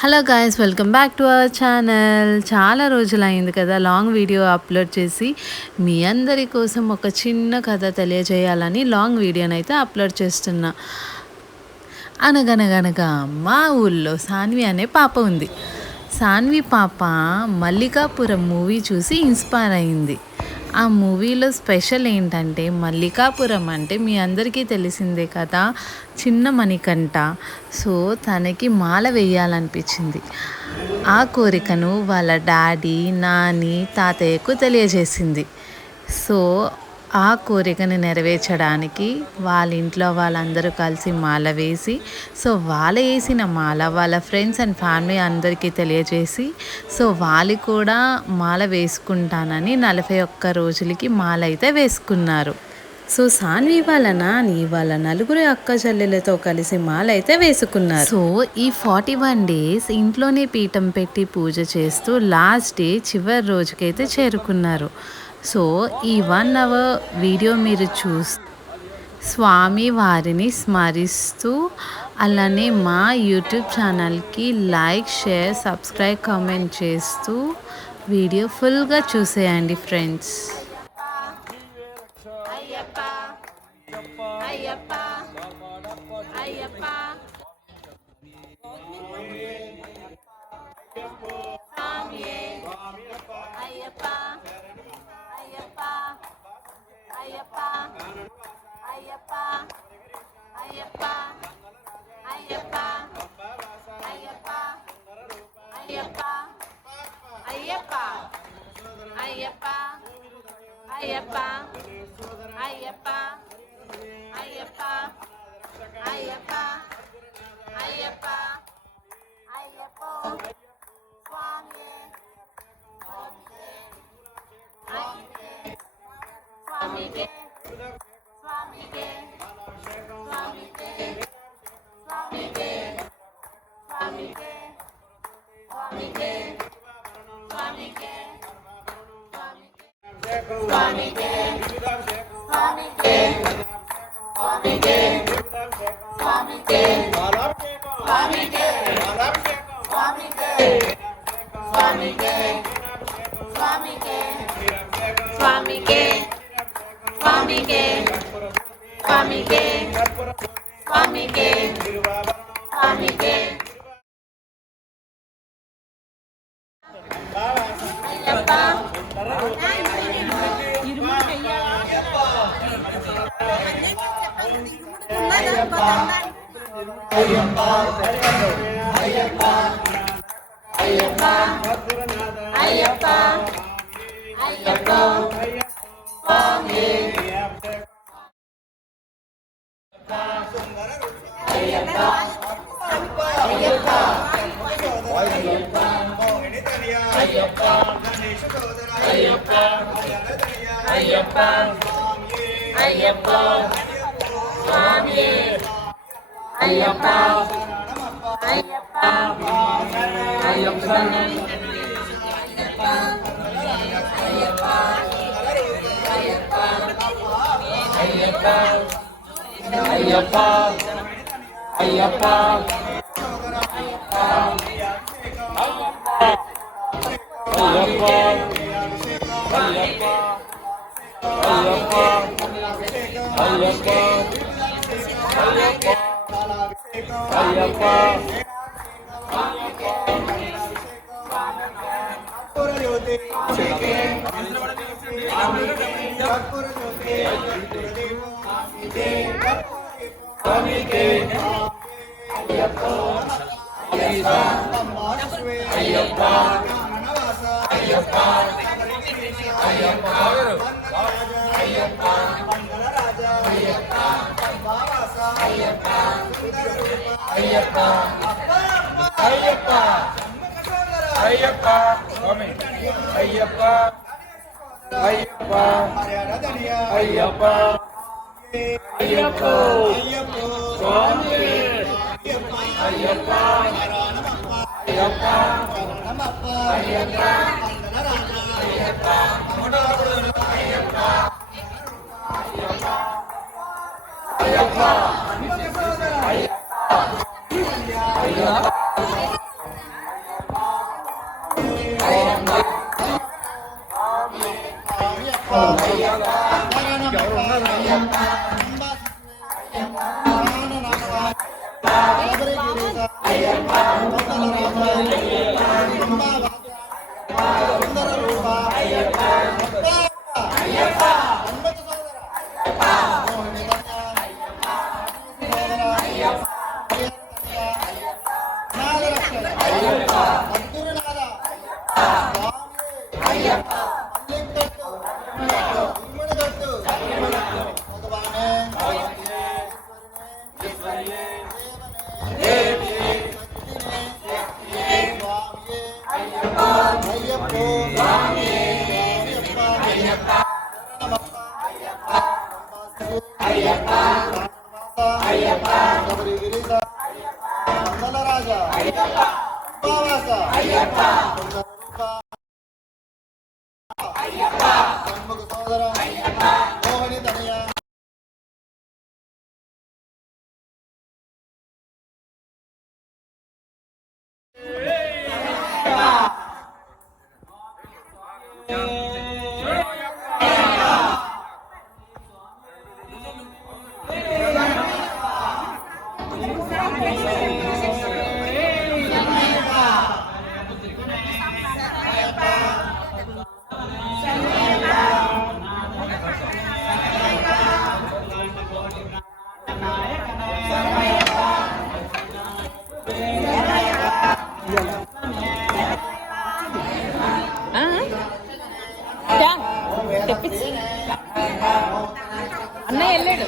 Hello guys, welcome back to our channel. చాలా రోజులైంది కదా లాంగ్ వీడియో అప్లోడ్ చేసి. మీ అందరి కోసం ఒక చిన్న కథ తెలియజేయాలని లాంగ్ వీడియోనైతే అప్లోడ్ చేస్తున్నా. అనగనగనగా మా ఊళ్ళో సాన్వి అనే పాప ఉంది. సాన్వి పాప మల్లికాపురం మూవీ చూసి ఇన్స్పైర్ అయింది. ఆ మూవీలో స్పెషల్ ఏంటంటే, మల్లికాపురం అంటే మీ అందరికీ తెలిసిందే కదా, చిన్న మణికంఠ. సో తనకి మాల వేయాలనిపించింది. ఆ కోరికను వాళ్ళ డాడీ, నాని, తాతయ్యకు తెలియజేసింది. సో ఆ కోరికను నెరవేర్చడానికి వాళ్ళ ఇంట్లో వాళ్ళందరూ కలిసి మాల వేసి, సో వాళ్ళు వేసిన మాల వాళ్ళ ఫ్రెండ్స్ అండ్ ఫ్యామిలీ అందరికీ తెలియజేసి, సో వాళ్ళు కూడా మాల వేసుకుంటానని 41 రోజులకి మాల అయితే వేసుకున్నారు. సో సాన్వి వాళ్ళ నాని వాళ్ళ నలుగురు అక్క చెల్లెలతో కలిసి మాల అయితే వేసుకున్నారు. సో ఈ 41 డేస్ ఇంట్లోనే పీఠం పెట్టి పూజ చేస్తూ లాస్ట్ డే చివరి రోజుకైతే చేరుకున్నారు. సో ఈ 1 అవర్ వీడియో మీరు స్వామి వారిని స్మరిస్తూ, అలానే మా యూట్యూబ్ ఛానల్కి లైక్, షేర్, సబ్స్క్రైబ్, కామెంట్ చేస్తూ వీడియో ఫుల్గా చూసేయండి ఫ్రెండ్స్. తెప్పించి అన్నయ్య వెళ్ళాడు.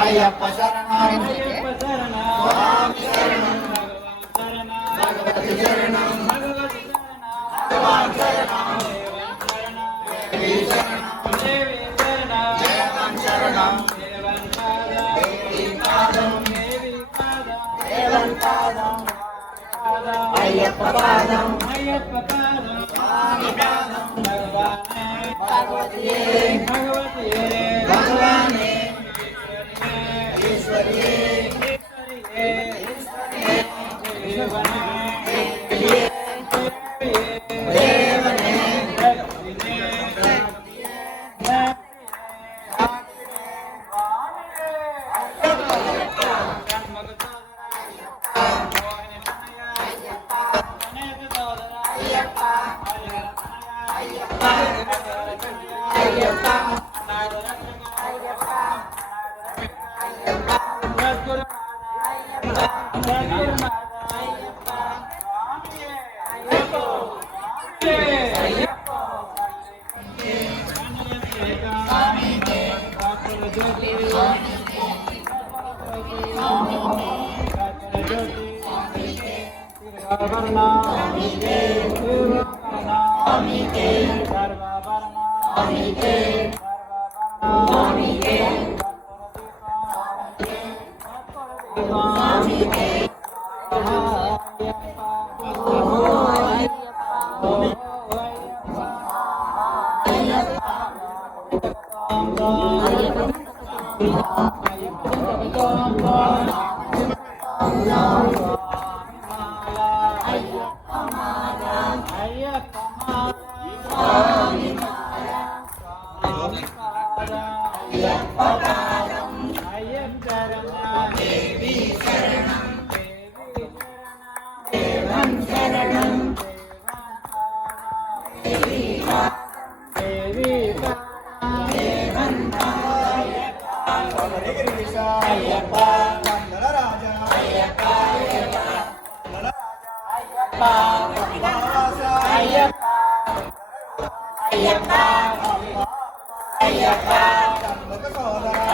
అయ్యప్ప శరణం స్వామి శరణం భగవతి శరణం భగవాన్ శరణం దేవి శరణం దేవన్ శరణం దేవి పాదం అయ్యప్ప పాదం స్వామి పాదం భగవతి భగవానే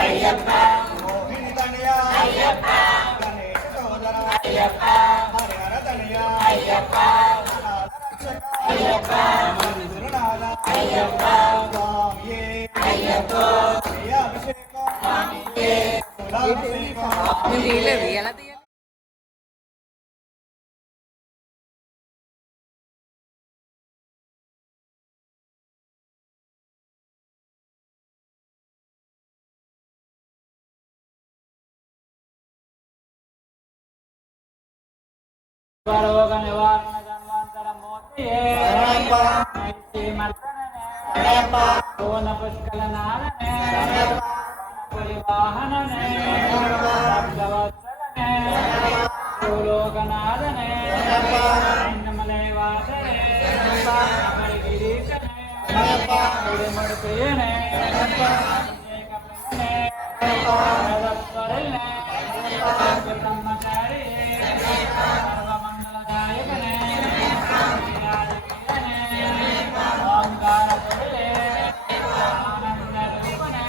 అయ్యప్ప గణేశ సోదర హరిహర తనయ గురునాథ స్వామియే అభిషేకం రోగ నివారణ ధన్వంతర మూర్తియే మర్దననే పూర్ణ పుష్కల నాదనే వాహననే భక్తవత్సలనే భూలోకనాథనే అన్నమలై వాసరే అపరిగిరీశనే గుడిముడి ప్రియనే ఏకప్రభనే వేదస్వరుల్నే బ్రహ్మచారి సర్వమంగళదాయకనే ఓంకార పురులే ఆనంద రూపనే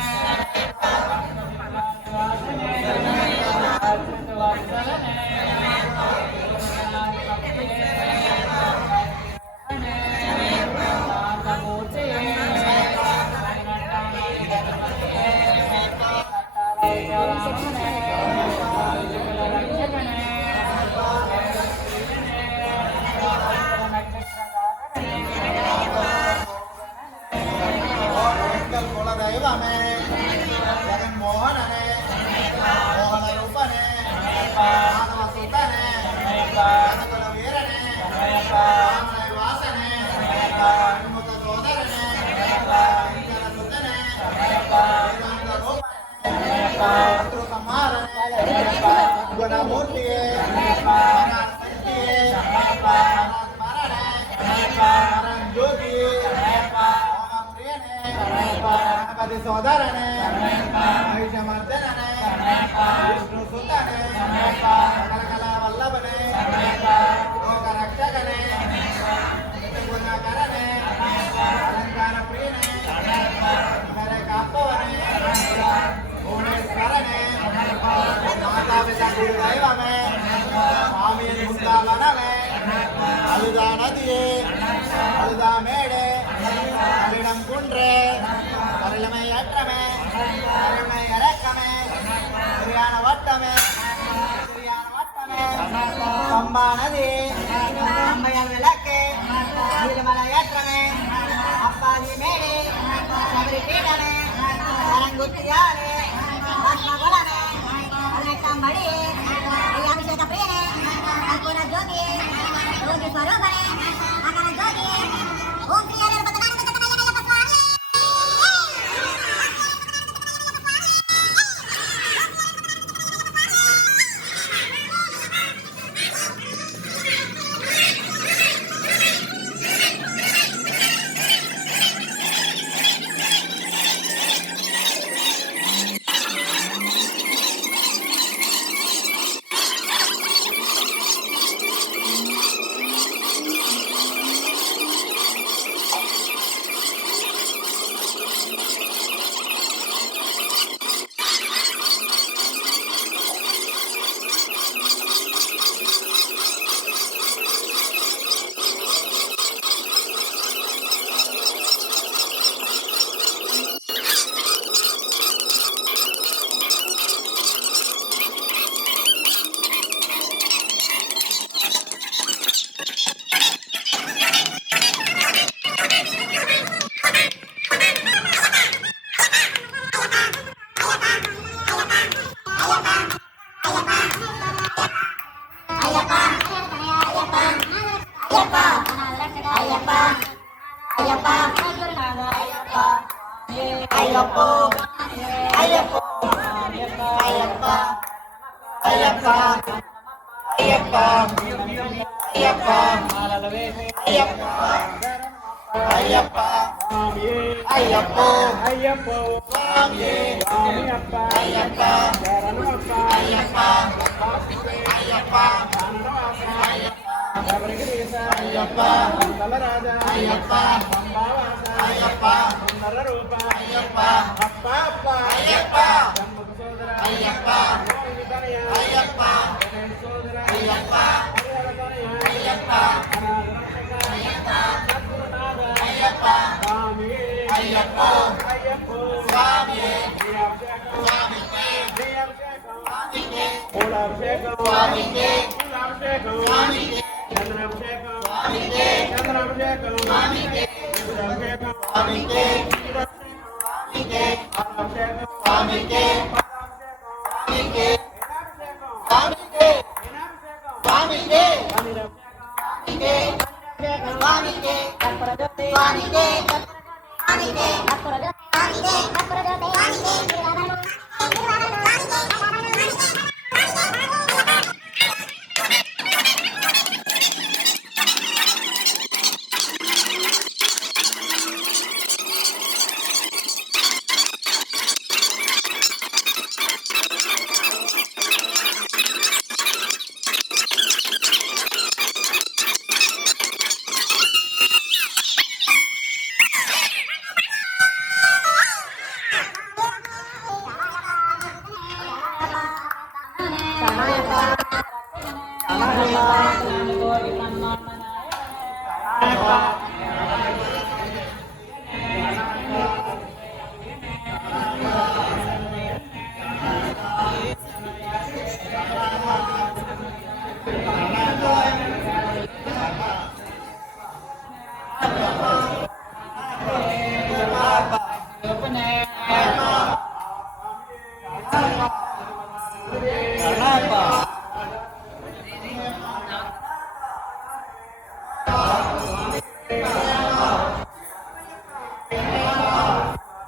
భక్తవిలాసనే అర్చిత వత్సలనే శాంతమూర్తియే కులదైవమే జగన్మోహననే మోహన రూపనే మాధవ సుతనే జగకుల వీరనే రామలయ వాసనే హనుమత సోదరనే ఇంకర సుతనే వేదాంత రూపనే శత్రు సంహారనే గుణమూర్తియే శక్తియే స్మరణే స్మరణ జ్యోతియే గణపతి సోదరనే మహిషమర్దననే విష్ణు సుతనే కలకల వల్లభనే లోక రక్షకనే గుణకరనే అలంకార ప్రియనే హర కాపవనే భువనేశ్వరనే మాతాపిత గురు దైవమే స్వామి బృందావనమే అలుదా నదియే అలుదా మేడే அலிடம் குன்றே அருளமை ஏற்றமே அருமை இறக்கமே சரியான வட்டமே பம்பா நதி அம்மையால் விளக்கு அருள்மலை ஏற்றமே அப்பாதி மேடே சபரி பீடமே அரங்குத்தியாரே பத்மகுலமே பதினெட்டாம் மடியே அபிஷேக பிரியனே அற்புத ஜோதியே ஜோதி ஸ்வரூபனே அகன ஜோதியே ஓம் பிரியா అయ్యప్ప అయ్యప్ప అయ్యప్ప అయ్యప్ప అయ్యప్ప అయ్యప్ప అయ్యప్ప అయ్యప్ప అయ్యప్ప అయ్యప్ప స్వామి స్వామియప్ప అయ్యప్ప శరణమప్ప అయ్యప్ప అయ్యప్ప శబరిగిరీశ అయ్యప్ప తలరాజ అయ్యప్ప పంబావాస అయ్యప్ప సుందర రూప అయ్యప్ప అప్ప అప్ప అయ్యప్ప జమ్ముకు సోదర అయ్యప్ప ఓంగితనయ అయ్యప్పో అయ్యప్పో స్వామియే శ్రీరాభిషేకం స్వామికే శ్రీరాభిషేకం స్వామికే పూలాభిషేకం స్వామికే పూలాభిషేకం స్వామికే చంద్రాభిషేకం స్వామికే చంద్రాభిషేకం స్వామికే రుద్రాభిషేకం స్వామికే రుద్రాభిషేకం స్వామికే పాలాభిషేకం స్వామికే పాలాభిషేకం స్వామికే వీణాభిషేకం స్వామికే స్వామికే స్వామికే స్వామికే స్వామికే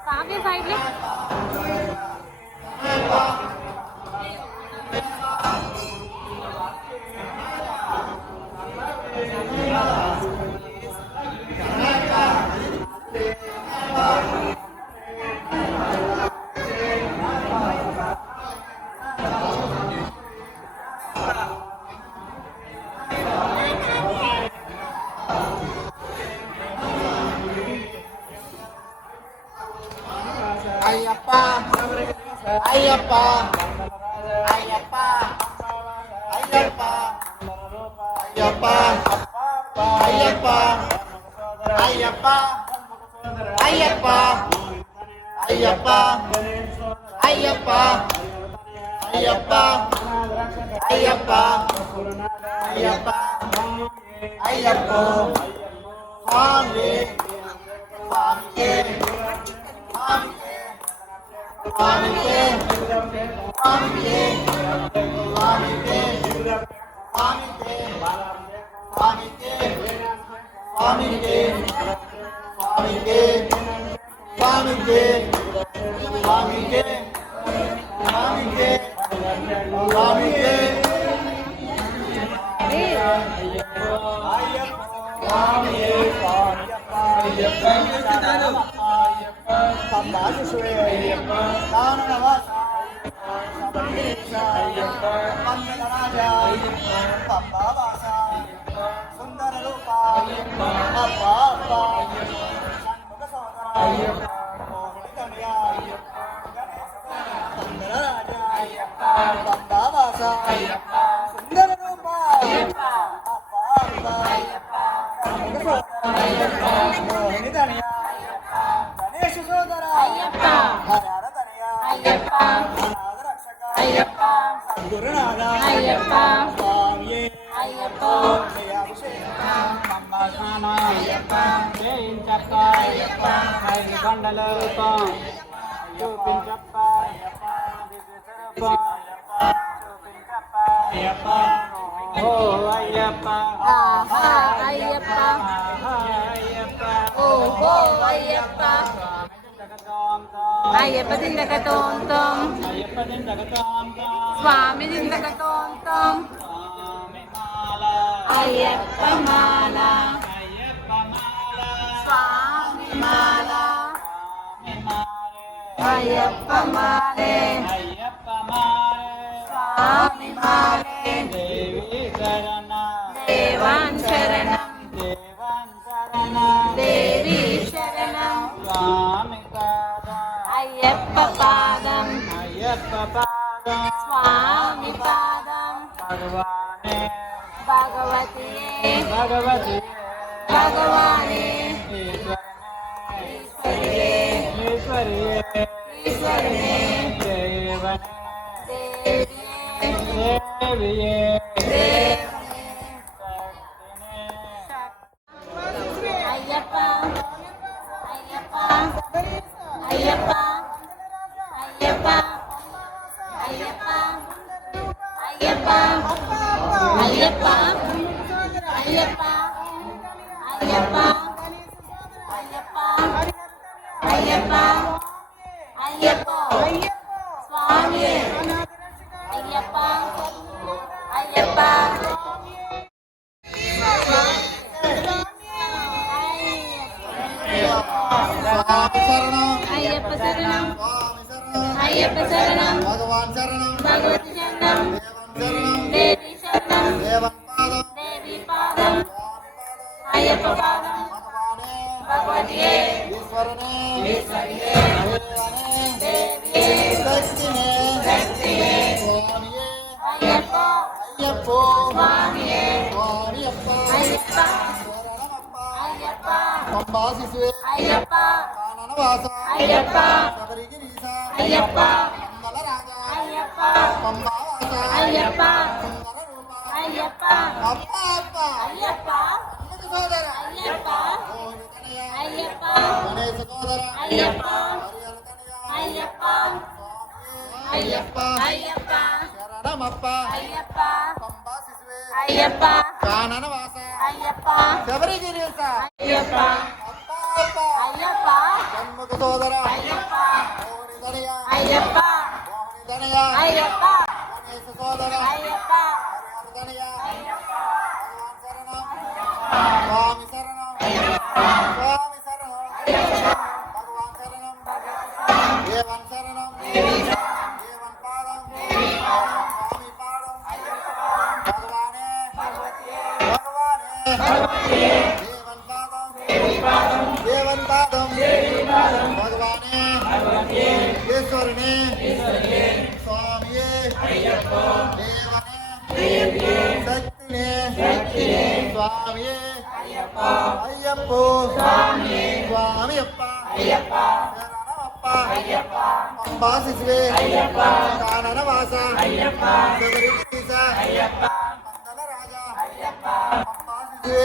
काफी साइड ले అయ్యప్ప అయ్యప్ప అయ్యప్ప అయ్యప్ప అయ్యప్ప అయ్యప్ప అయ్యప్ప అయ్యప్ప అయ్యప్ప అయ్యప్ప అయ్యప్ప అయ్యప్ప అయ్యప్ప అయ్యప్ప స్వామి స్వామికే స్వామికే స్వామికే స్వామికే స్వామికే స్వామికే స్వామికే స్వామికే స్వామికే స్వామికే స్వామికే స్వామికే సుందర రూప సుందర రూప మోహిని ధనియా గణేశ సోదర హర ధనియా అనాథ రక్షక సద్గురునాథ స్వామియే జయాభిషేక జయించప్ప ఐదు కొండల రూపం చూపించప్ప చూపించప్ప ఓ అయ్యప్ప అయ్యప్ప అయ్యప్ప ఓహో అయ్యప్ప అయ్యప్ప దిందక తోం తోం అయ్యప్ప దిందగతాం స్వామి దిందక తోం తోం అయ్యప్ప మాల అయ్యప్ప మాల స్వామి మాల అయ్యప్ప మాలే అయ్యప్ప మాలే స్వామి మాలే దేవి శరణ దేవాన్ శరణం దేవన్ శరణ దేవి శరణం స్వామి పాదం అయ్యప్ప పాదం అయ్యప్ప పాదం స్వామి పాదం భగవానే భగవతియే భగవతి భగవానే ఈశ్వరనే ఈశ్వరియే దేవియే అయ్యప్ప అయ్యప్ప అయ్యప్ప అయ్యప్ప అయ్యప్ప అయ్యప్ప అయ్యప్ప అయ్యప్ప అయ్యప్ప అయ్యప్ప అయ్యప్ప స్వామి అయ్యప్ప అయ్యప్ప స్వామి శరణం అయ్యప్ప శరణం స్వామి శరణం అయ్యప్ప శరణం భగవాన్ శరణం భగవతి శరణం దేవం శరణం దేవి శరణం దేవన్ పాదం దేవి పాదం స్వామి పాదం అయ్యప్ప పాదం భగవానే భగవతియే ఈశ్వరనే ఈశ్వరియే దేవనే దేవియే శక్తినే స్వామియే అయ్యప్ప అయ్యప్పో స్వామియే స్వామియప్ప అయ్యప్ప శరణమప్ప అయ్యప్ప పంబా శిశువే అయ్యప్ప కాననవాస అయ్యప్ప శబరిగిరీశ అయ్యప్ప మంగళ రాజా అయ్యప్ప పంబావాస అయ్యప్ప సుందర రూప అయ్యప్ప అప్ప అప్ప అయ్యప్ప అమ్మకు సోదర అయ్యప్ప ఓని తనయ అయ్యప్ప గణేశ సోదర అయ్యప్ప హరిహర తనయ అయ్యప్ప స్వామియే అయ్యప్ప అయ్యప్ప శరణమప్ప అయ్యప్ప పంబా శిశువే అయ్యప్ప కాననవాస అయ్యప్ప శబరిగిరీశ అయ్యప్ప అప్ప అప్ప అయ్యప్ప షణ్ముఖ సోదర అయ్యప్ప ఓని తనయ అయ్యప్ప ఓని తనయ అయ్యప్ప గణేశ సోదర అయ్యప్ప హరిహర తనయ భగవాన్ శరణం స్వామి శరణం స్వామి శరణం భగవాన్ శరణం దేవన్ శరణం దేవన్ పాదం స్వామి పాదం భగవానే భగవానే దేవన్ పాదం దేవన్ పాదం భగవానే ఈశ్వరనే స్వామియే దేవనే శక్తినే స్వామియే అయ్యప్పో స్వామియప్ప శరణమప్ప పంబా శిశువే కాననవాస శబరిగిరీశ మంగళ రాజా పంబా శిశువే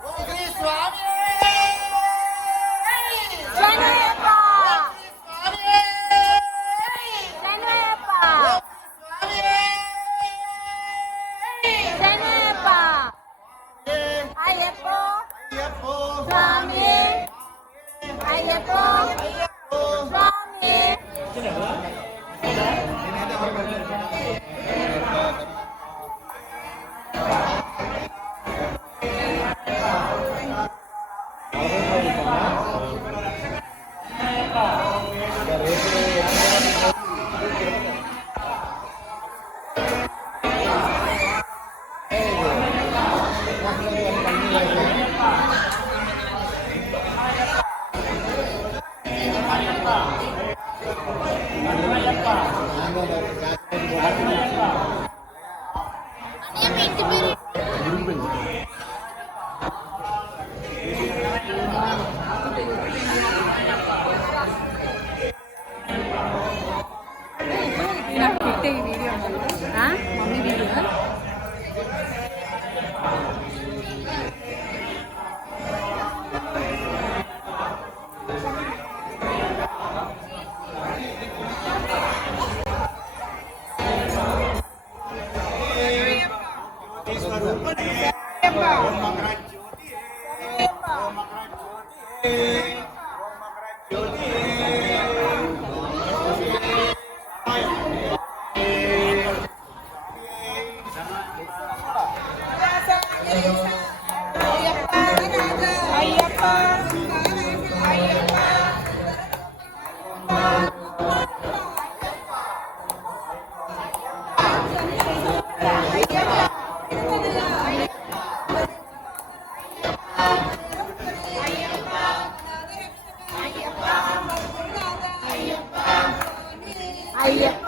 ఓం శ్రీ స్వామి శరణయ్యప్ప స్వామి శరణయ్యప్ప స్వామి శరణయ్యప్ప అయ్యప్ప అయ్యప్పో స్వామి అయ్యప్ప అయ్యప్పో Swami mummy video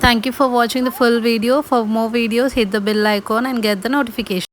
Thank you for watching the full video. For more videos, hit the bell icon and get the notification.